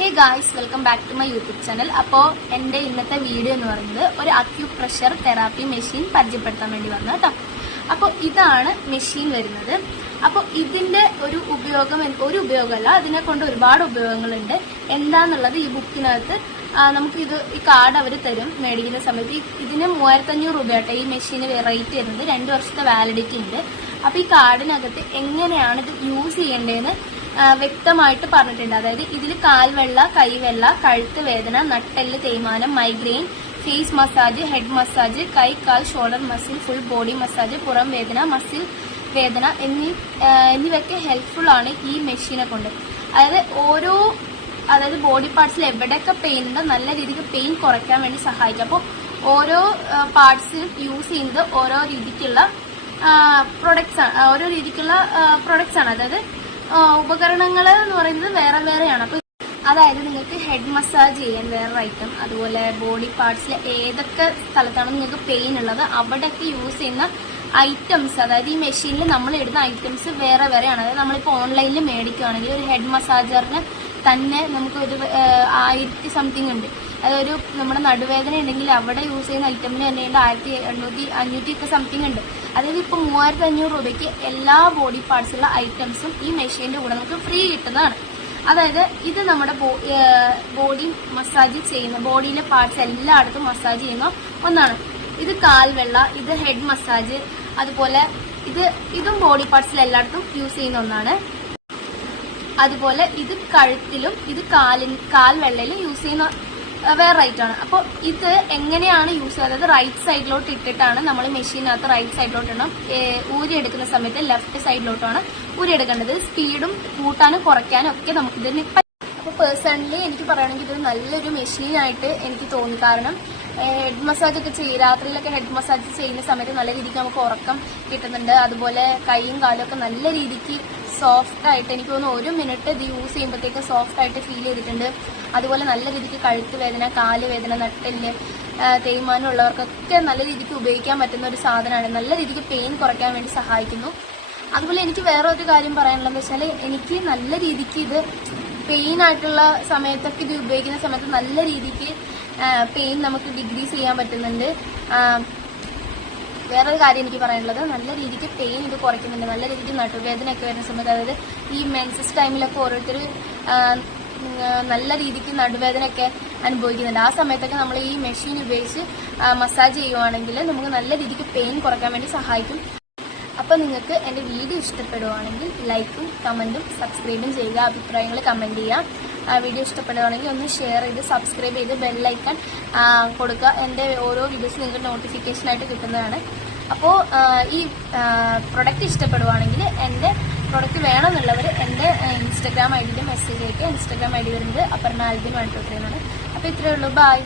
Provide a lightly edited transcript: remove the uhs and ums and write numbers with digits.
Hey guys, welcome back to my YouTube channel. അപ്പോൾ എൻ്റെ ഇന്നത്തെ വീഡിയോ എന്ന് പറയുന്നത് ഒരു അക്യുപ്രഷർ തെറാപ്പി മെഷീൻ പരിചയപ്പെടുത്താൻ വേണ്ടി വന്നു കേട്ടോ. അപ്പോൾ ഇതാണ് മെഷീൻ വരുന്നത്. അപ്പോൾ ഇതിൻ്റെ ഒരു ഉപയോഗമല്ല, അതിനെ കൊണ്ട് ഒരുപാട് ഉപയോഗങ്ങളുണ്ട്. എന്താന്നുള്ളത് ഈ ബുക്കിനകത്ത് നമുക്കിത് ഈ കാർഡ് അവർ തരും മേടിക്കുന്ന സമയത്ത്. ഇതിന് 3500 രൂപയാട്ടെ ഈ മെഷീന് റേറ്റ് വരുന്നത്. 2 വർഷത്തെ വാലിഡിറ്റി ഉണ്ട്. അപ്പോൾ ഈ കാർഡിനകത്ത് എങ്ങനെയാണ് ഇത് യൂസ് ചെയ്യേണ്ടതെന്ന് വ്യക്തമായിട്ട് പറഞ്ഞിട്ടുണ്ട്. അതായത് ഇതിൽ കാൽവെള്ള, കൈവെള്ള, കഴുത്ത് വേദന, നട്ടെല്ല് തേയ്മാനം, migraine, face massage, head massage, കൈ, കാൽ, shoulder muscle, full body massage, പുറം വേദന, മസിൽ വേദന എന്നിവയൊക്കെ ഹെൽപ്ഫുൾ ആണ് ഈ മെഷീനെ കൊണ്ട്. അതായത് ബോഡി പാർട്സിൽ എവിടെയൊക്കെ പെയിൻ ഉണ്ടോ നല്ല രീതിക്ക് പെയിൻ കുറയ്ക്കാൻ വേണ്ടി സഹായിക്കും. അപ്പോൾ ഓരോ പാർട്സിലും യൂസ് ചെയ്യുന്നത് ഓരോ രീതിക്കുള്ള പ്രൊഡക്ട്സ് ആണ്. അതായത് ഉപകരണങ്ങൾ എന്ന് പറയുന്നത് വേറെ വേറെയാണ്. അപ്പോൾ അതായത് നിങ്ങൾക്ക് ഹെഡ് മസാജ് ചെയ്യാൻ വേറൊരു ഐറ്റം, അതുപോലെ ബോഡി പാർട്സിൽ ഏതൊക്കെ സ്ഥലത്താണ് നിങ്ങൾക്ക് പെയിൻ ഉള്ളത് അവിടെയൊക്കെ യൂസ് ചെയ്യുന്ന ഐറ്റംസ്, അതായത് ഈ മെഷീനിൽ നമ്മൾ ഇടുന്ന ഐറ്റംസ് വേറെ വേറെയാണ്. അതായത് നമ്മളിപ്പോൾ ഓൺലൈനിൽ മേടിക്കുകയാണെങ്കിൽ ഒരു ഹെഡ് മസാജറിന് തന്നെ നമുക്കൊരു 1000 സംതിങ് ഉണ്ട്. അതൊരു നമ്മുടെ നടുവേദന ഉണ്ടെങ്കിൽ അവിടെ യൂസ് ചെയ്യുന്ന ഐറ്റമിന് തന്നെ 1800, 500 ഒക്കെ സംതിങ് ഉണ്ട്. അതായത് ഇപ്പോൾ 3500 രൂപയ്ക്ക് എല്ലാ ബോഡി പാർട്സുള്ള ഐറ്റംസും ഈ മെഷീൻ്റെ കൂടെ നമുക്ക് ഫ്രീ കിട്ടുന്നതാണ്. അതായത് ഇത് നമ്മുടെ ബോഡി മസാജ് ചെയ്യുന്ന, ബോഡിയിലെ പാർട്സ് എല്ലായിടത്തും മസാജ് ചെയ്യുന്ന ഒന്നാണ്. ഇത് കാൽവെള്ള, ഇത് ഹെഡ് മസാജ്, അതുപോലെ ഇതും ബോഡി പാർട്സിൽ എല്ലായിടത്തും യൂസ് ചെയ്യുന്ന ഒന്നാണ്. അതുപോലെ ഇത് കഴുത്തിലും ഇത് കാൽവെള്ളയിലും യൂസ് ചെയ്യുന്ന വേറെ റൈറ്റാണ്. അപ്പോൾ ഇത് എങ്ങനെയാണ് യൂസ് ചെയ്യുന്നത്? അതായത് റൈറ്റ് സൈഡിലോട്ട് ഇട്ടിട്ടാണ് നമ്മൾ മെഷീനകത്ത് റൈറ്റ് സൈഡിലോട്ട് ഇടണം. ഊരിയെടുക്കുന്ന സമയത്ത് ലെഫ്റ്റ് സൈഡിലോട്ടാണ് ഊരിയെടുക്കേണ്ടത്. സ്പീഡും കൂട്ടാനും കുറയ്ക്കാനും ഒക്കെ നമുക്കിതിന് പറ്റും. അപ്പോൾ പേഴ്സണലി എനിക്ക് പറയുകയാണെങ്കിൽ ഇത് നല്ലൊരു മെഷീനായിട്ട് എനിക്ക് തോന്നി. കാരണം ഹെഡ് മസാജ് ഒക്കെ രാത്രിയിലൊക്കെ ഹെഡ് മസാജ് ചെയ്യുന്ന സമയത്ത് നല്ല രീതിക്ക് നമുക്ക് ഉറക്കം കിട്ടുന്നുണ്ട്. അതുപോലെ കൈയും കാലും ഒക്കെ നല്ല രീതിക്ക് സോഫ്റ്റ് ആയിട്ട്, എനിക്ക് തോന്നുന്നു 1 മിനിറ്റ് ഇത് യൂസ് ചെയ്യുമ്പോഴത്തേക്ക് സോഫ്റ്റ് ആയിട്ട് ഫീൽ ചെയ്തിട്ടുണ്ട്. അതുപോലെ നല്ല രീതിക്ക് കഴുത്ത് വേദന, കാല് വേദന, നട്ടെല്ല് തേയ്മാനം ഉള്ളവർക്കൊക്കെ നല്ല രീതിക്ക് ഉപയോഗിക്കാൻ പറ്റുന്ന ഒരു സാധനമാണ്. നല്ല രീതിക്ക് പെയിൻ കുറയ്ക്കാൻ വേണ്ടി സഹായിക്കുന്നു. അതുപോലെ എനിക്ക് വേറെ ഒരു കാര്യം പറയാനുള്ളതെന്ന് വെച്ചാൽ, എനിക്ക് നല്ല രീതിക്ക് ഇത് പെയിൻ ആയിട്ടുള്ള സമയത്തൊക്കെ ഇത് ഉപയോഗിക്കുന്ന സമയത്ത് നല്ല രീതിക്ക് പെയിൻ നമുക്ക് ഡിഗ്രീസ് ചെയ്യാൻ പറ്റുന്നുണ്ട്. വേറൊരു കാര്യം എനിക്ക് പറയാനുള്ളത്, നല്ല രീതിക്ക് പെയിൻ ഇത് കുറയ്ക്കുന്നുണ്ട്. നല്ല രീതിക്ക് നടുവേദനയൊക്കെ വരുന്ന സമയത്ത്, അതായത് ഈ മെൻസസ് ടൈമിലൊക്കെ ഓരോരുത്തർ നല്ല രീതിക്ക് നടുവേദനയൊക്കെ അനുഭവിക്കുന്നുണ്ട്. ആ സമയത്തൊക്കെ നമ്മൾ ഈ മെഷീൻ ഉപയോഗിച്ച് മസാജ് ചെയ്യുവാണെങ്കിൽ നമുക്ക് നല്ല രീതിക്ക് പെയിൻ കുറയ്ക്കാൻ വേണ്ടി സഹായിക്കും. അപ്പോൾ നിങ്ങൾക്ക് എൻ്റെ വീഡിയോ ഇഷ്ടപ്പെടുവാണെങ്കിൽ ലൈക്കും കമൻറ്റും സബ്സ്ക്രൈബും ചെയ്യുക. അഭിപ്രായങ്ങൾ കമൻറ്റ് ചെയ്യുക. വീഡിയോ ഇഷ്ടപ്പെടുവാണെങ്കിൽ ഒന്ന് ഷെയർ ചെയ്ത് സബ്സ്ക്രൈബ് ചെയ്ത് ബെല്ലൈക്കൺ കൊടുക്കുക. എൻ്റെ ഓരോ വീഡിയോസ് നിങ്ങൾക്ക് നോട്ടിഫിക്കേഷനായിട്ട് കിട്ടുന്നതാണ്. അപ്പോൾ ഈ പ്രൊഡക്റ്റ് ഇഷ്ടപ്പെടുവാണെങ്കിൽ എൻ്റെ പ്രൊഡക്റ്റ് വേണമെന്നുള്ളവർ എൻ്റെ ഇൻസ്റ്റാഗ്രാം ഐ ഡിയിൽ മെസ്സേജ് അയക്കുക. ഇൻസ്റ്റാഗ്രാം ഐ ഡി വരുന്നത് അപർണ ആൽബിൻ 123 എന്നാണ്. അപ്പോൾ ഇത്രയേ ഉള്ളൂ. ബൈ.